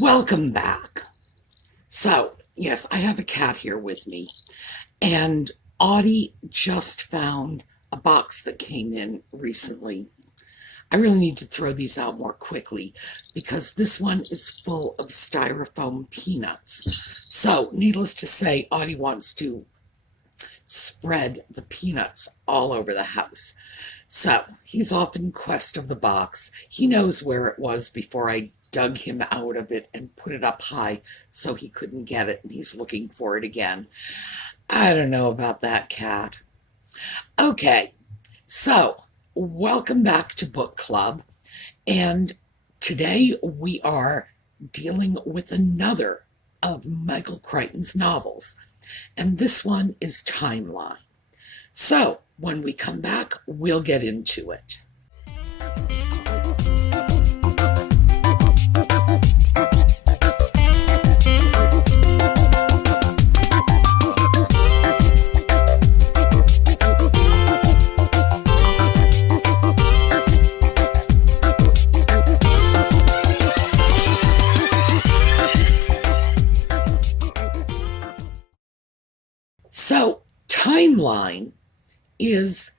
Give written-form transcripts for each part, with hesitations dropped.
Welcome back. So, yes, I have a cat here with me, and Audie just found a box that came in recently. I really need to throw these out more quickly because this one is full of styrofoam peanuts. So, needless to say, Audie wants to spread the peanuts all over the house. So, he's off in quest of the box. He knows where it was before I dug him out of it and put it up high so he couldn't get it, and he's looking for it again. I don't know about that cat. Okay, so welcome back to Book Club, and today we are dealing with another of Michael Crichton's novels, and this one is Timeline. So when we come back, we'll get into it. So, Timeline is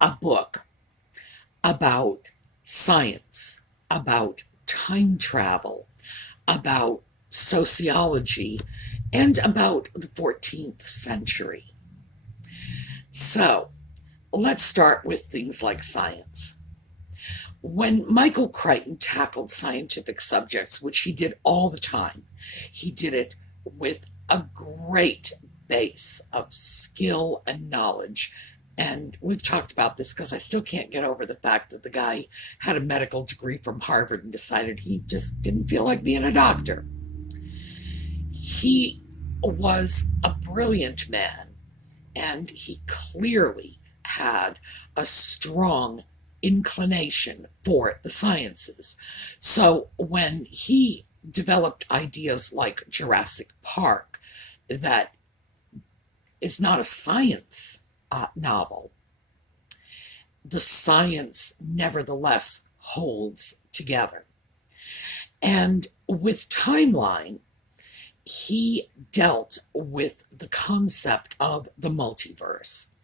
a book about science, about time travel, about sociology, and about the 14th century. So, let's start with things like science. When Michael Crichton tackled scientific subjects, which he did all the time, he did it with a great base of skill and knowledge. And we've talked about this because I still can't get over the fact that the guy had a medical degree from Harvard and decided he just didn't feel like being a doctor. He was a brilliant man, and he clearly had a strong inclination for the sciences. So when he developed ideas like Jurassic Park, that is not a science novel, the science nevertheless holds together. And with Timeline, he dealt with the concept of the multiverse.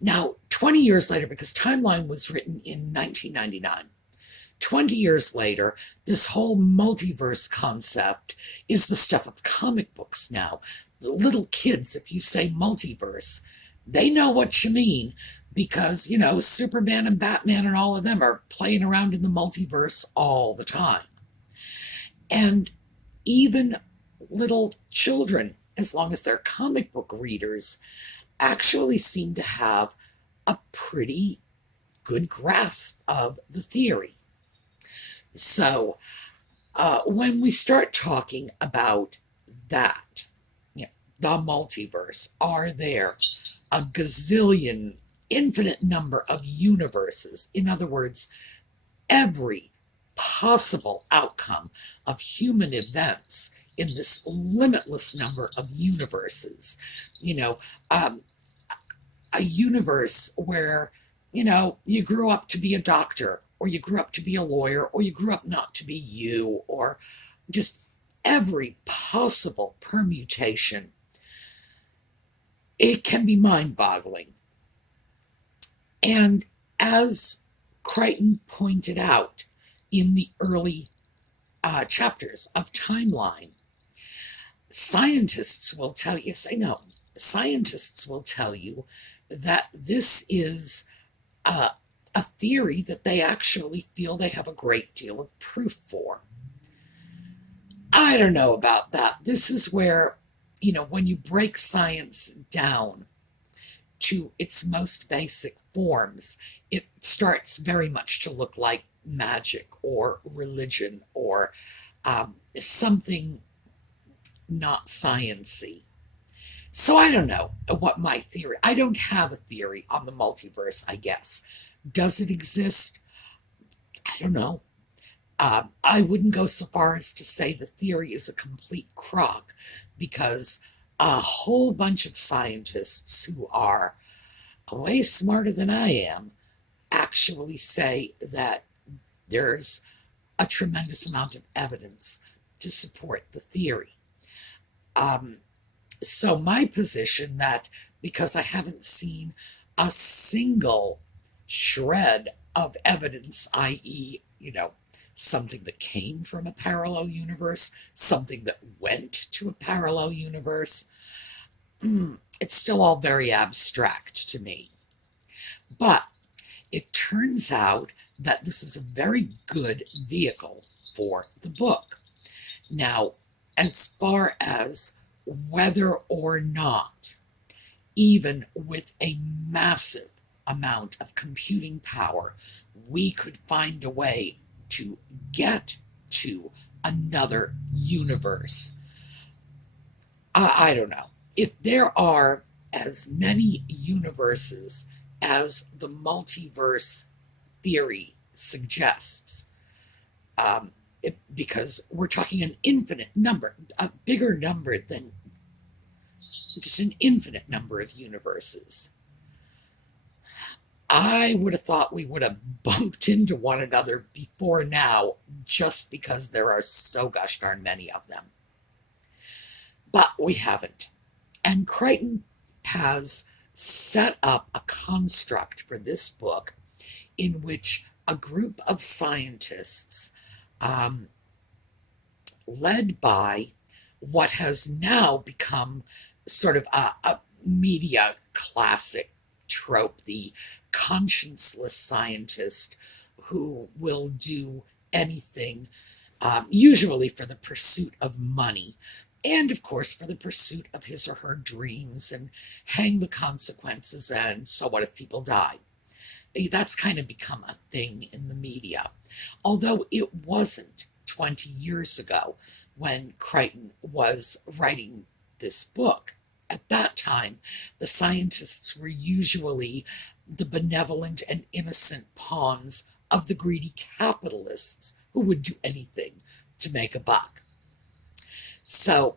Now, 20 years later, because Timeline was written in 1999, 20 years later, this whole multiverse concept is the stuff of comic books now. The little kids, if you say multiverse, they know what you mean because, Superman and Batman and all of them are playing around in the multiverse all the time. And even little children, as long as they're comic book readers, actually seem to have a pretty good grasp of the theory. So, when we start talking about that, the multiverse, are there a gazillion, infinite number of universes? In other words, every possible outcome of human events in this limitless number of universes. A universe where, you grew up to be a doctor, or you grew up to be a lawyer, or you grew up not to be you, or just every possible permutation. It can be mind-boggling. And as Crichton pointed out in the early chapters of Timeline, scientists will tell you, scientists will tell you that this is a theory that they actually feel they have a great deal of proof for. I don't know about that. This is where, when you break science down to its most basic forms, it starts very much to look like magic or religion or something not sciency. So I don't know what my theory. I don't have a theory on the multiverse, I guess. Does it exist? I don't know. I wouldn't go so far as to say the theory is a complete crock, because a whole bunch of scientists who are way smarter than I am actually say that there's a tremendous amount of evidence to support the theory. So my position that because I haven't seen a single shred of evidence, i.e., something that came from a parallel universe, something that went to a parallel universe, it's still all very abstract to me. But it turns out that this is a very good vehicle for the book. Now, as far as whether or not, even with a massive amount of computing power, we could find a way to get to another universe, I don't know. If there are as many universes as the multiverse theory suggests, because we're talking an infinite number, a bigger number than just an infinite number of universes. I would have thought we would have bumped into one another before now, just because there are so gosh darn many of them. But we haven't. And Crichton has set up a construct for this book in which a group of scientists, led by what has now become sort of a media classic trope, the conscienceless scientist who will do anything, usually for the pursuit of money, and of course for the pursuit of his or her dreams, and hang the consequences, and so what if people die? That's kind of become a thing in the media, although it wasn't 20 years ago when Crichton was writing this book. At that time, the scientists were usually the benevolent and innocent pawns of the greedy capitalists who would do anything to make a buck. So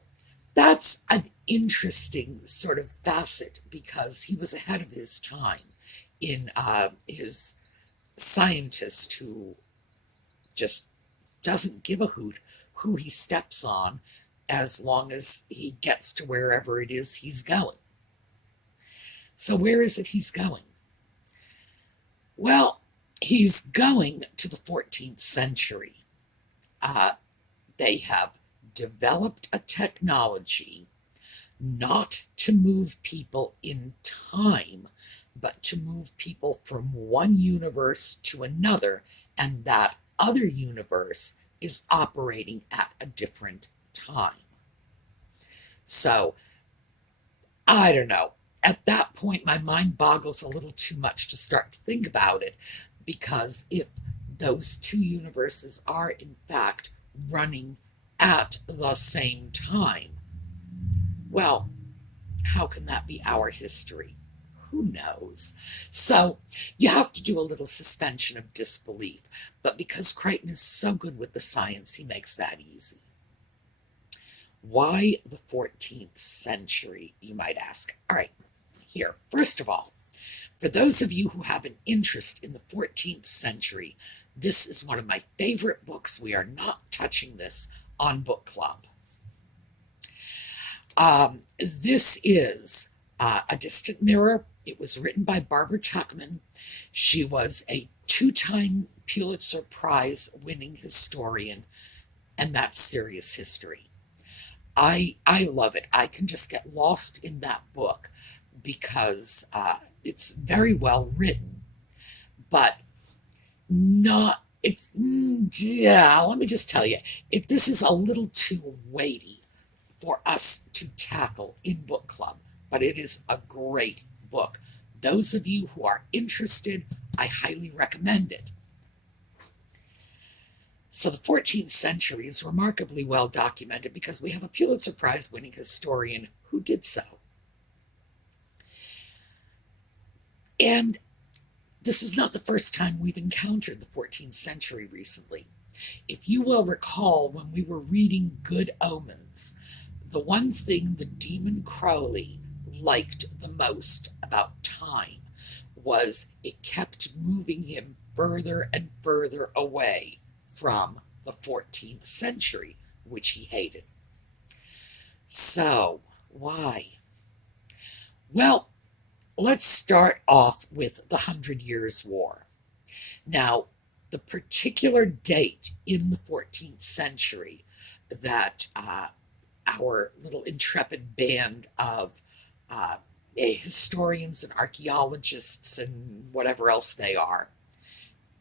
that's an interesting sort of facet, because he was ahead of his time in his scientist who just doesn't give a hoot who he steps on as long as he gets to wherever it is he's going. So where is it he's going? Well, he's going to the 14th century. They have developed a technology not to move people in time, but to move people from one universe to another, and that other universe is operating at a different time. So, I don't know. At that point, my mind boggles a little too much to start to think about it, because if those two universes are in fact running at the same time, well, how can that be our history? Who knows? So you have to do a little suspension of disbelief, but because Crichton is so good with the science, he makes that easy. Why the 14th century, you might ask? All right, here, first of all, for those of you who have an interest in the 14th century, this is one of my favorite books. We are not touching this on book club. This is A Distant Mirror. It was written by Barbara Tuchman. She was a 2-time Pulitzer Prize winning historian, and that's serious history. I love it. I can just get lost in that book because it's very well written, but not, it's, yeah, let me just tell you, if this is a little too weighty for us to tackle in book club, but it is a great book. Those of you who are interested, I highly recommend it. So the 14th century is remarkably well documented because we have a Pulitzer Prize winning historian who did so. And this is not the first time we've encountered the 14th century recently. If you will recall, when we were reading Good Omens, the one thing the Demon Crowley liked the most about time was it kept moving him further and further away from the 14th century, which he hated. So, why? Well, let's start off with the 100 Years' War. Now, the particular date in the 14th century that our little intrepid band of historians and archaeologists and whatever else they are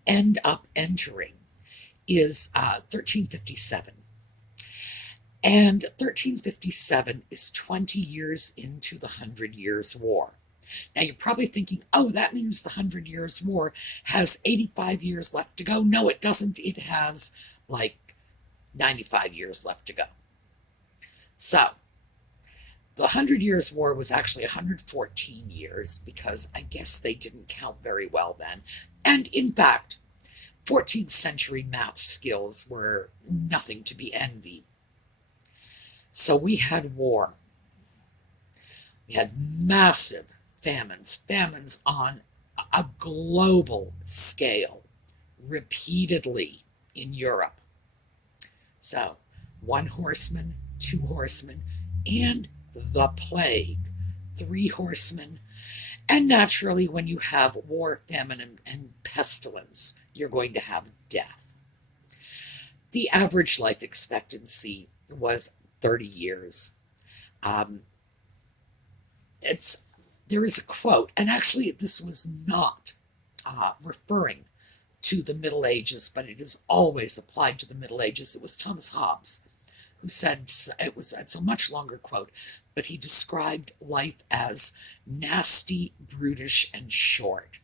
end up entering is 1357. And 1357 is 20 years into the 100 Years' War. Now, you're probably thinking, oh, that means the 100 Years' War has 85 years left to go. No, it doesn't. It has like 95 years left to go. So, the 100 Years' War was actually 114 years because I guess they didn't count very well then. And in fact, 14th century math skills were nothing to be envied. So we had war. We had massive famines on a global scale, repeatedly in Europe. So, 1 horseman, 2 horsemen, and the plague, 3 horsemen. And naturally, when you have war, famine, and pestilence, you're going to have death. The average life expectancy was 30 years. There is a quote, and actually this was not referring to the Middle Ages, but it is always applied to the Middle Ages. It was Thomas Hobbes who said, it's a much longer quote, but he described life as nasty, brutish, and short.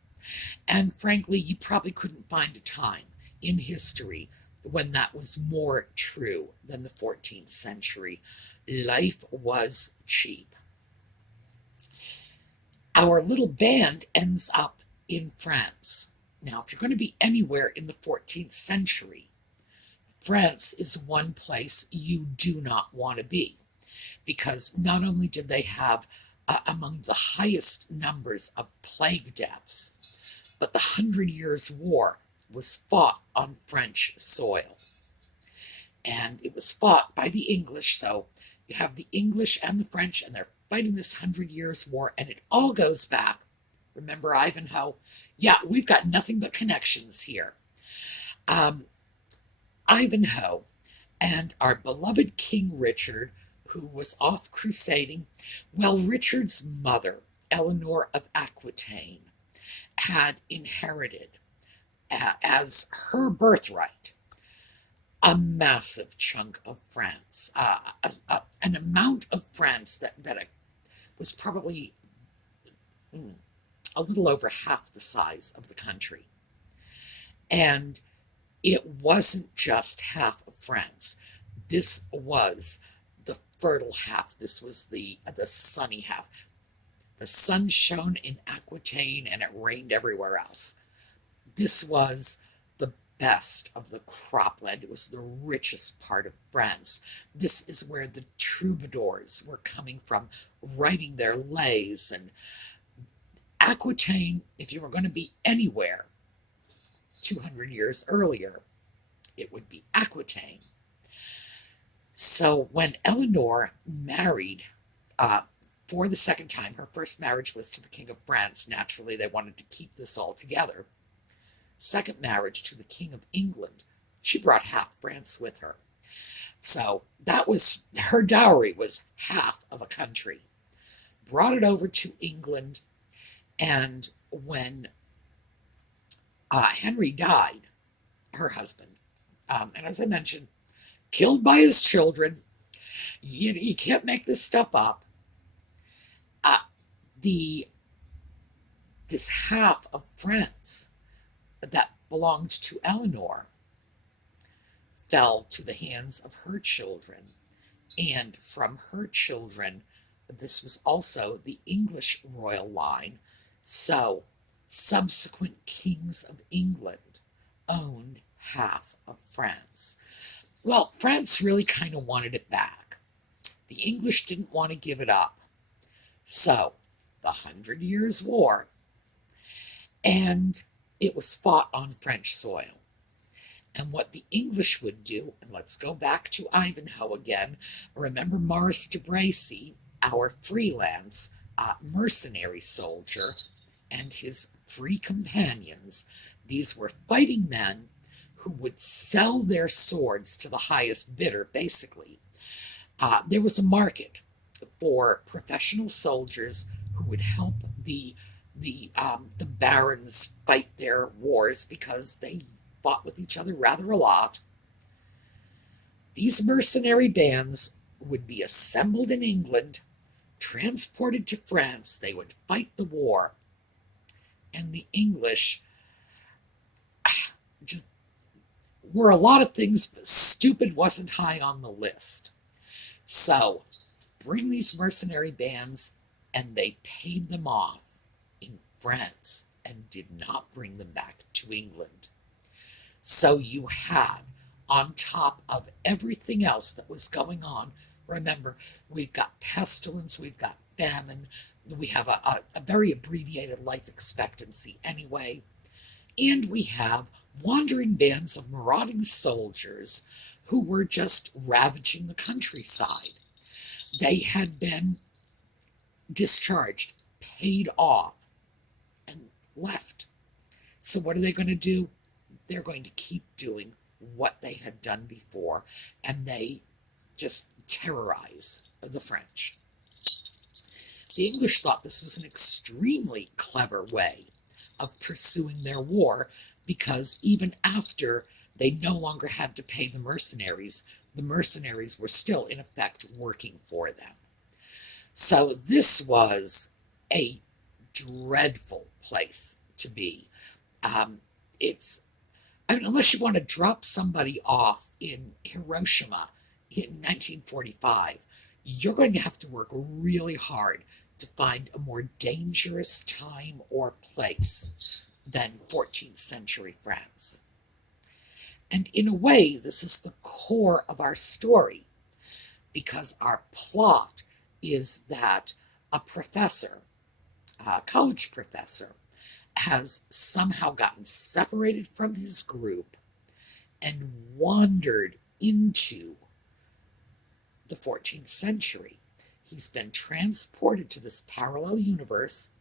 And frankly, you probably couldn't find a time in history when that was more true than the 14th century. Life was cheap. Our little band ends up in France. Now, if you're going to be anywhere in the 14th century, France is one place you do not want to be, because not only did they have among the highest numbers of plague deaths, but the 100 Years' War was fought on French soil. And it was fought by the English, so you have the English and the French, and they're fighting this 100 Years' War, and it all goes back. Remember Ivanhoe? Yeah, we've got nothing but connections here. Ivanhoe and our beloved King Richard, who was off crusading. Well, Richard's mother, Eleanor of Aquitaine, had inherited as her birthright a massive chunk of France, an amount of France that was probably a little over half the size of the country. And it wasn't just half of France. This was the fertile half. This was the sunny half. The sun shone in Aquitaine and it rained everywhere else. This was the best of the cropland. It was the richest part of France. This is where the troubadours were coming from, writing their lays. And Aquitaine, if you were going to be anywhere 200 years earlier, it would be Aquitaine. So when Eleanor married for the second time, her first marriage was to the King of France. Naturally, they wanted to keep this all together. Second marriage to the King of England, she brought half France with her. So that was, her dowry was half of a country. Brought it over to England, and when Henry died, her husband, and as I mentioned, killed by his children. You can't make this stuff up. This half of France that belonged to Eleanor fell to the hands of her children, and from her children, this was also the English royal line. So subsequent kings of England owned half of France. Well, France really kind of wanted it back. The English didn't want to give it up. So, the 100 Years' War, and it was fought on French soil. And what the English would do, and let's go back to Ivanhoe again. Remember Maurice de Bracy, our freelance mercenary soldier, and his free companions. These were fighting men who would sell their swords to the highest bidder, basically. There was a market for professional soldiers who would help the barons fight their wars because they fought with each other rather a lot. These mercenary bands would be assembled in England, transported to France. They would fight the war, and the English just were a lot of things, but stupid wasn't high on the list. So bring these mercenary bands, and they paid them off in France and did not bring them back to England. So you had, on top of everything else that was going on, remember, we've got pestilence, we've got famine, we have a very abbreviated life expectancy anyway, and we have wandering bands of marauding soldiers who were just ravaging the countryside. They had been discharged, paid off, and left. So what are they going to do? They're going to keep doing what they had done before, and they just terrorize the French. The English thought this was an extremely clever way of pursuing their war, because even after they no longer had to pay the mercenaries were still in effect working for them. So this was a dreadful place to be. Unless you want to drop somebody off in Hiroshima in 1945, you're going to have to work really hard to find a more dangerous time or place than 14th century France. And in a way, this is the core of our story, because our plot is that a professor, a college professor, has somehow gotten separated from his group and wandered into the 14th century. He's been transported to this parallel universe.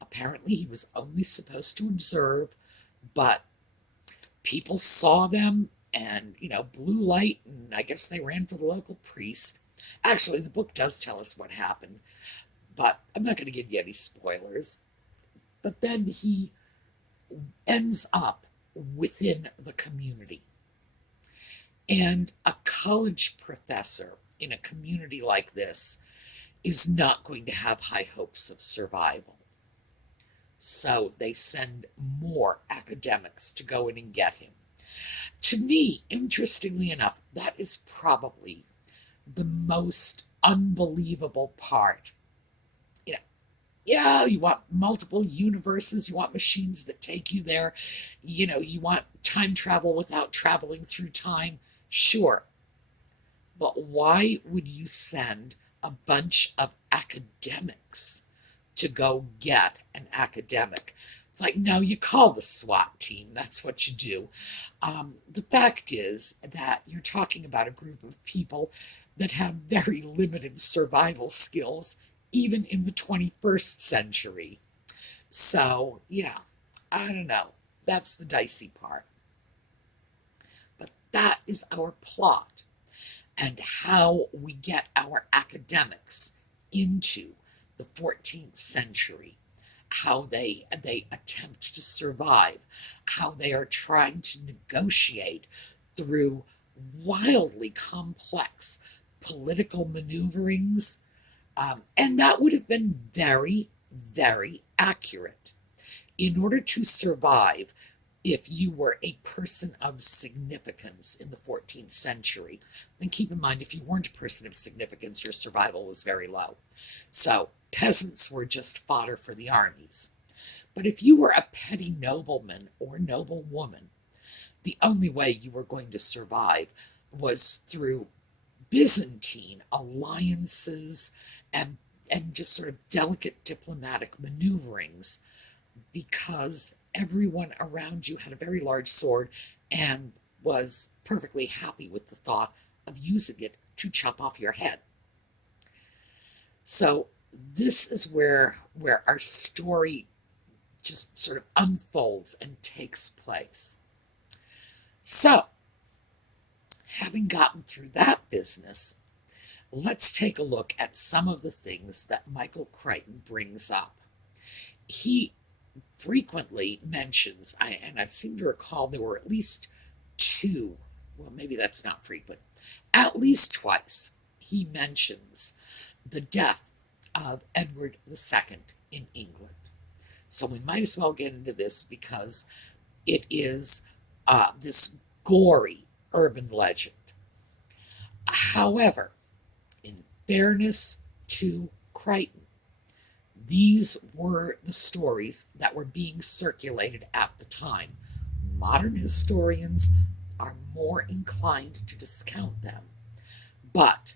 Apparently, he was only supposed to observe, but people saw them and, blue light, and I guess they ran for the local priest. Actually, the book does tell us what happened, but I'm not going to give you any spoilers. But then he ends up within the community. And a college professor in a community like this is not going to have high hopes of survival. So they send more academics to go in and get him. To me, interestingly enough, that is probably the most unbelievable part. Yeah, you want multiple universes, you want machines that take you there, you want time travel without traveling through time, sure. But why would you send a bunch of academics to go get an academic? It's like, no, you call the SWAT team. That's what you do. The fact is that you're talking about a group of people that have very limited survival skills, even in the 21st century. So, yeah, I don't know. That's the dicey part. But that is our plot, and how we get our academics into the 14th century, how they attempt to survive, how they are trying to negotiate through wildly complex political maneuverings. And that would have been very, very accurate. In order to survive, if you were a person of significance in the 14th century, then keep in mind, if you weren't a person of significance, your survival was very low. So peasants were just fodder for the armies. But if you were a petty nobleman or noblewoman, the only way you were going to survive was through Byzantine alliances and just sort of delicate diplomatic maneuverings, because everyone around you had a very large sword, and was perfectly happy with the thought of using it to chop off your head. So this is where our story just sort of unfolds and takes place. So, having gotten through that business, let's take a look at some of the things that Michael Crichton brings up. He frequently mentions, and I seem to recall there were at least two, well, maybe that's not frequent, at least twice, he mentions the death of Edward II in England. So we might as well get into this because it is this gory urban legend. However, in fairness to Crichton, these were the stories that were being circulated at the time. Modern historians are more inclined to discount them. But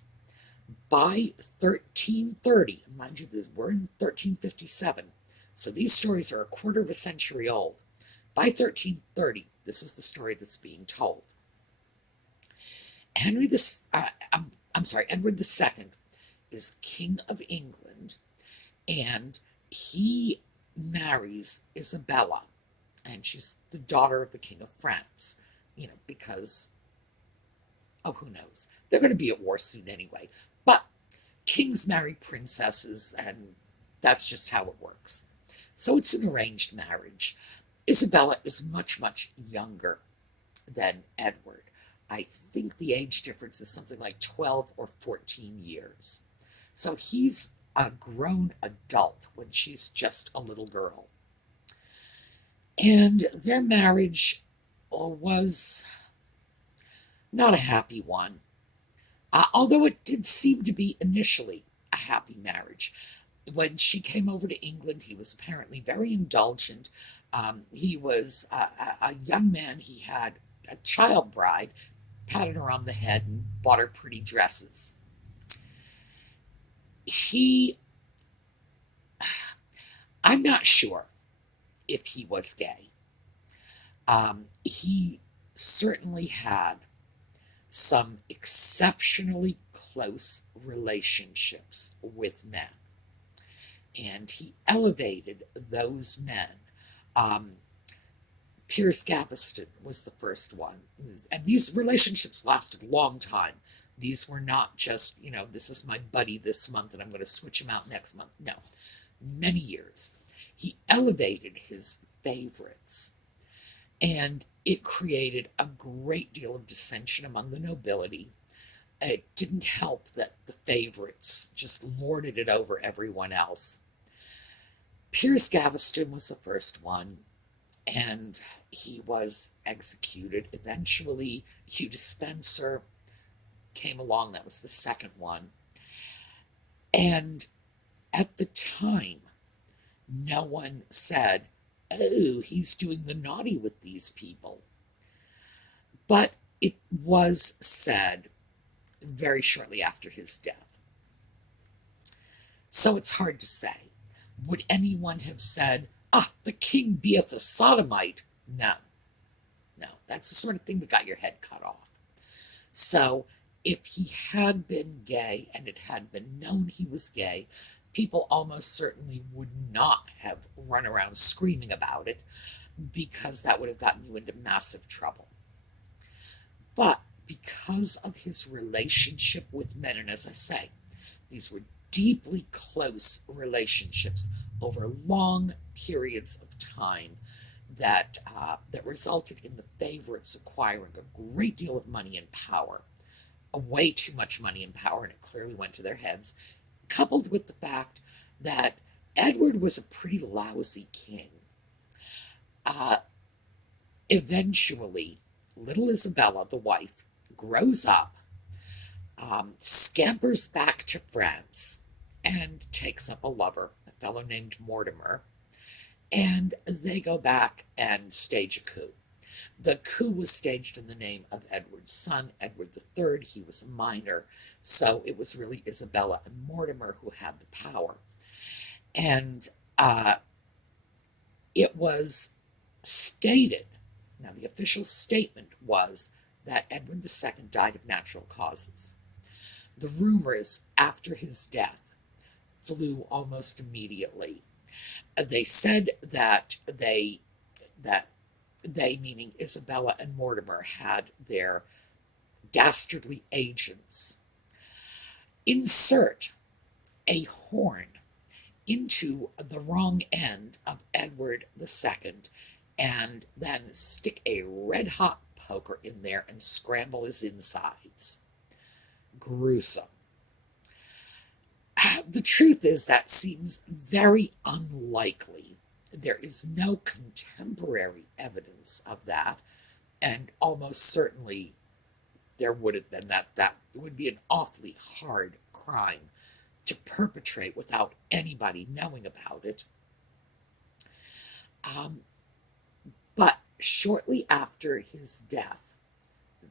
by 1330, mind you, we're in 1357, so these stories are a quarter of a century old. By 1330, this is the story that's being told. Edward II is King of England, and he marries Isabella, and she's the daughter of the King of France, because, who knows? They're going to be at war soon anyway. But kings marry princesses, and that's just how it works. So it's an arranged marriage. Isabella is much, much younger than Edward. I think the age difference is something like 12 or 14 years. So he's a grown adult when she's just a little girl. And their marriage was not a happy one, although it did seem to be initially a happy marriage. When she came over to England, he was apparently very indulgent. He was a young man. He had a child bride, patted her on the head and bought her pretty dresses. I'm not sure if he was gay. He certainly had some exceptionally close relationships with men, and he elevated those men. Piers Gaveston was the first one, and these relationships lasted a long time. These were not just, this is my buddy this month and I'm going to switch him out next month. No, many years. He elevated his favorites, and it created a great deal of dissension among the nobility. It didn't help that the favorites just lorded it over everyone else. Piers Gaveston was the first one, and he was executed. Eventually, Hugh Despenser came along. That was the second one. And at the time, no one said, oh, he's doing the naughty with these people. But it was said very shortly after his death. So it's hard to say. Would anyone have said, the king beeth a sodomite? No, that's the sort of thing that got your head cut off. So if he had been gay and it had been known he was gay, people almost certainly would not have run around screaming about it, because that would have gotten you into massive trouble. But because of his relationship with men, and as I say, these were deeply close relationships over long periods of time that resulted in the favorites acquiring a great deal of money and power, way too much money and power, and it clearly went to their heads, coupled with the fact that Edward was a pretty lousy king. Eventually, little Isabella, the wife, grows up, scampers back to France, and takes up a lover, a fellow named Mortimer, and they go back and stage a coup. The coup was staged in the name of Edward's son, Edward III. He was a minor, so it was really Isabella and Mortimer who had the power. And it was stated, now the official statement was that Edward II died of natural causes. The rumors after his death flew almost immediately. They said that they, meaning Isabella and Mortimer, had their dastardly agents insert a horn into the wrong end of Edward II and then stick a red-hot poker in there and scramble his insides. Gruesome. The truth is that seems very unlikely. There is no contemporary evidence of that, and almost certainly there would have been. That would be an awfully hard crime to perpetrate without anybody knowing about it. But shortly after his death,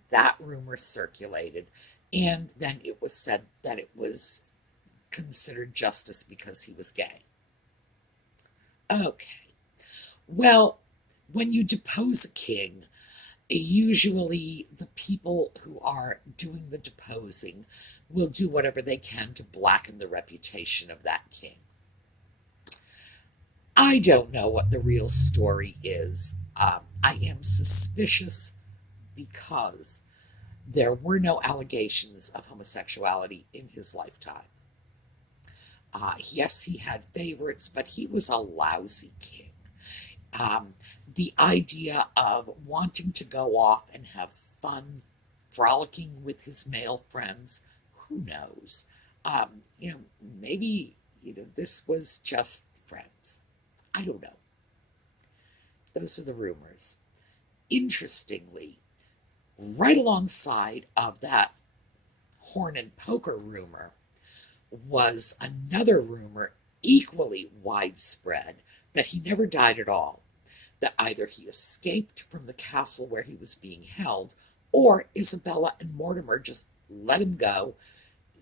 that rumor circulated, and then it was said that it was considered justice because he was gay. Okay. Well, when you depose a king, usually the people who are doing the deposing will do whatever they can to blacken the reputation of that king. I don't know what the real story is. I am suspicious because there were no allegations of homosexuality in his lifetime. Yes, he had favorites, but he was a lousy king. The idea of wanting to go off and have fun frolicking with his male friends, who knows? Maybe this was just friends. I don't know. Those are the rumors. Interestingly, right alongside of that horn and poker rumor was another rumor equally widespread that he never died at all, that either he escaped from the castle where he was being held, or Isabella and Mortimer just let him go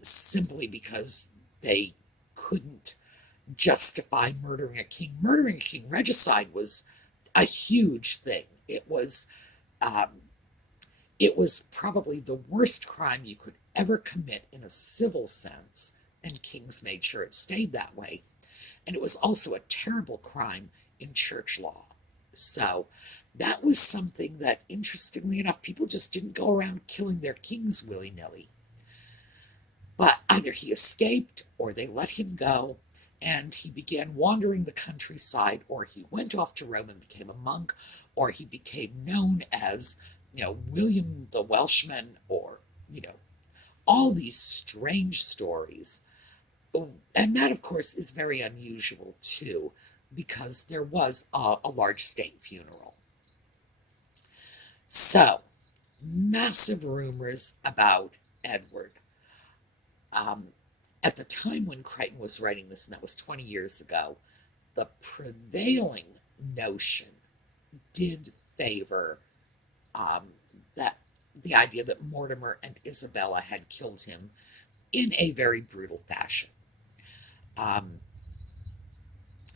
simply because they couldn't justify murdering a king. Murdering a king, regicide, was a huge thing. It was probably the worst crime you could ever commit in a civil sense, and kings made sure it stayed that way. And it was also a terrible crime in church law. So that was something that, interestingly enough, people just didn't go around killing their kings willy-nilly. But either he escaped, or they let him go, and he began wandering the countryside, or he went off to Rome and became a monk, or he became known as, William the Welshman, or, all these strange stories. And that, of course, is very unusual, too, because there was a large state funeral. So, massive rumors about Edward. At the time when Crichton was writing this, and that was 20 years ago, the prevailing notion did favor the idea that Mortimer and Isabella had killed him in a very brutal fashion.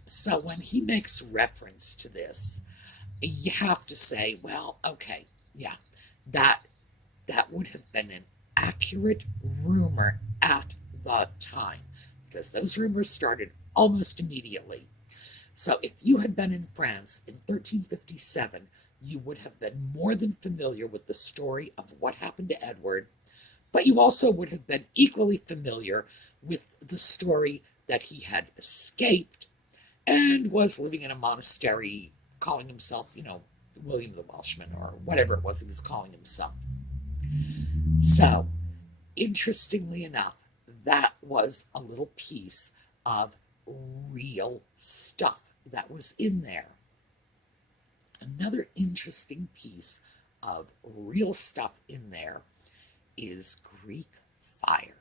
So when he makes reference to this, you have to say, well, okay, yeah, that would have been an accurate rumor at the time, because those rumors started almost immediately. So if you had been in France in 1357, you would have been more than familiar with the story of what happened to Edward, but you also would have been equally familiar with the story that he had escaped and was living in a monastery, calling himself, William the Welshman, or whatever it was he was calling himself. So, interestingly enough, that was a little piece of real stuff that was in there. Another interesting piece of real stuff in there is Greek fire.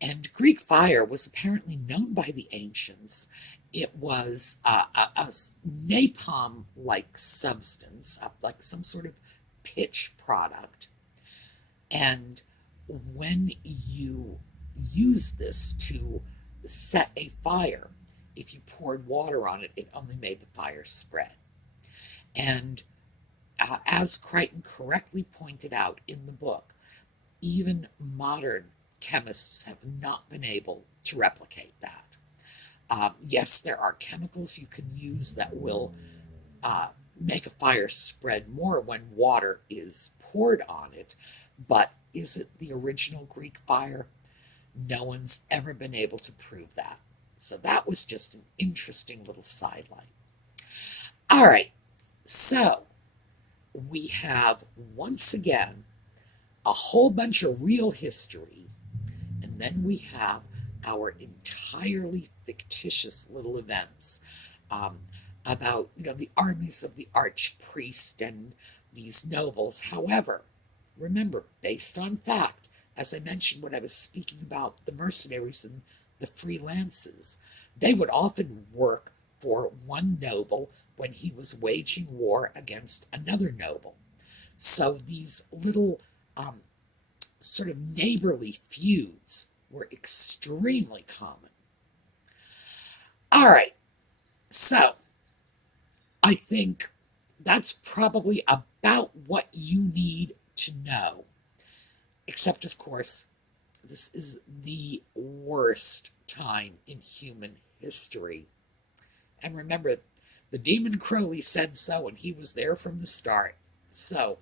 And Greek fire was apparently known by the ancients. It was a napalm-like substance, like some sort of pitch product. And when you use this to set a fire, if you poured water on it, it only made the fire spread. And as Crichton correctly pointed out in the book, even modern chemists have not been able to replicate that. Yes, there are chemicals you can use that will make a fire spread more when water is poured on it, but is it the original Greek fire? No one's ever been able to prove that. So that was just an interesting little sidelight. All right, so we have once again a whole bunch of real history, and then we have our entirely fictitious little events about the armies of the archpriest and these nobles. However, remember, based on fact, as I mentioned when I was speaking about the mercenaries and the freelances, they would often work for one noble when he was waging war against another noble. So these little sort of neighborly feuds were extremely common. All right, so I think that's probably about what you need to know. Except, of course, this is the worst time in human history. And remember, the Demon Crowley said so, and he was there from the start. So,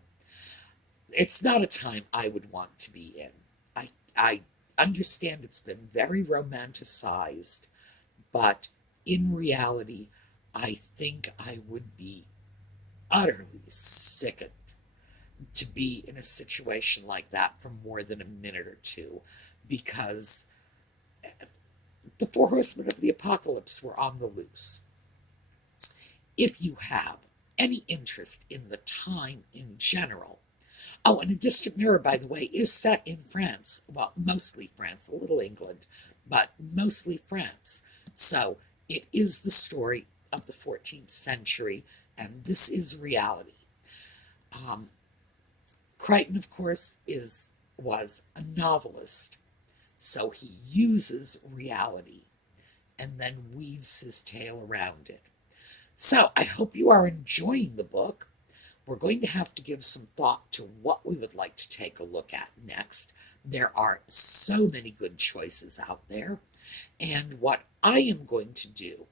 it's not a time I would want to be in. I understand it's been very romanticized, but in reality, I think I would be utterly sickened to be in a situation like that for more than a minute or two, because the four horsemen of the apocalypse were on the loose. If you have any interest in the time in general, oh, and A Distant Mirror, by the way, is set in France. Well, mostly France, a little England, but mostly France. So it is the story of the 14th century, and this is reality. Crichton, of course, was a novelist, so he uses reality and then weaves his tale around it. So I hope you are enjoying the book. We're going to have to give some thought to what we would like to take a look at next. There are so many good choices out there. And what I am going to do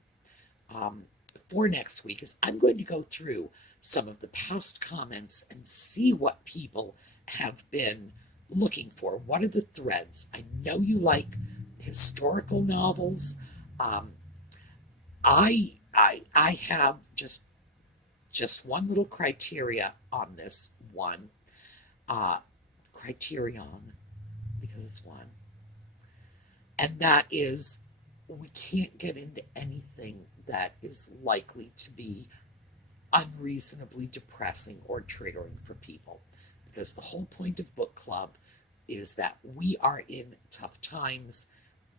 for next week is I'm going to go through some of the past comments and see what people have been looking for. What are the threads? I know you like historical novels. I have just one little criteria on this one. Criterion, because it's one. And that is, we can't get into anything that is likely to be unreasonably depressing or triggering for people. Because the whole point of book club is that we are in tough times,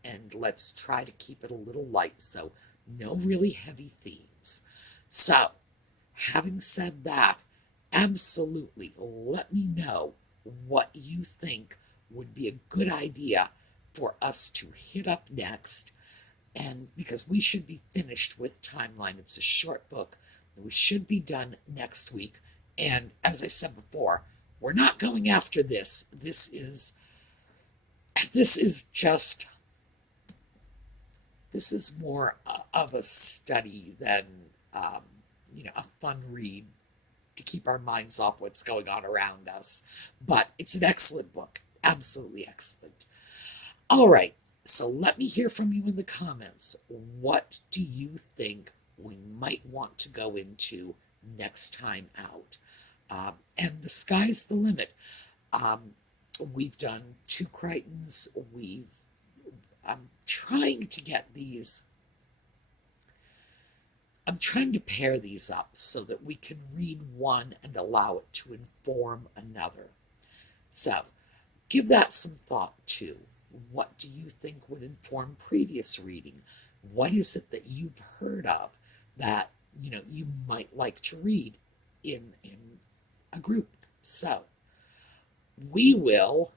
and let's try to keep it a little light, so no really heavy themes. So, having said that, absolutely let me know what you think would be a good idea for us to hit up next. And because we should be finished with Timeline, it's a short book. We should be done next week. And as I said before, we're not going after this. This is more of a study than a fun read to keep our minds off what's going on around us. But it's an excellent book, absolutely excellent. All right, so let me hear from you in the comments. What do you think we might want to go into next time out? And the sky's the limit. We've done 2 Crichtons. I'm trying to get these. I'm trying to pair these up so that we can read one and allow it to inform another. So, give that some thought too. What do you think would inform previous reading? What is it that you've heard of that you might like to read in a group? So, we will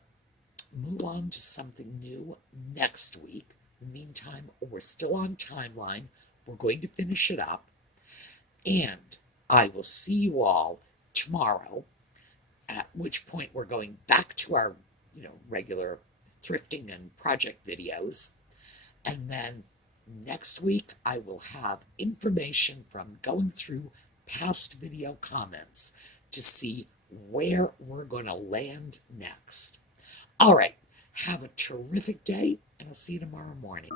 move on to something new next week. In the meantime, we're still on Timeline. We're going to finish it up. And I will see you all tomorrow, at which point we're going back to our, regular thrifting and project videos. And then next week, I will have information from going through past video comments to see where we're going to land next. All right, have a terrific day, and I'll see you tomorrow morning.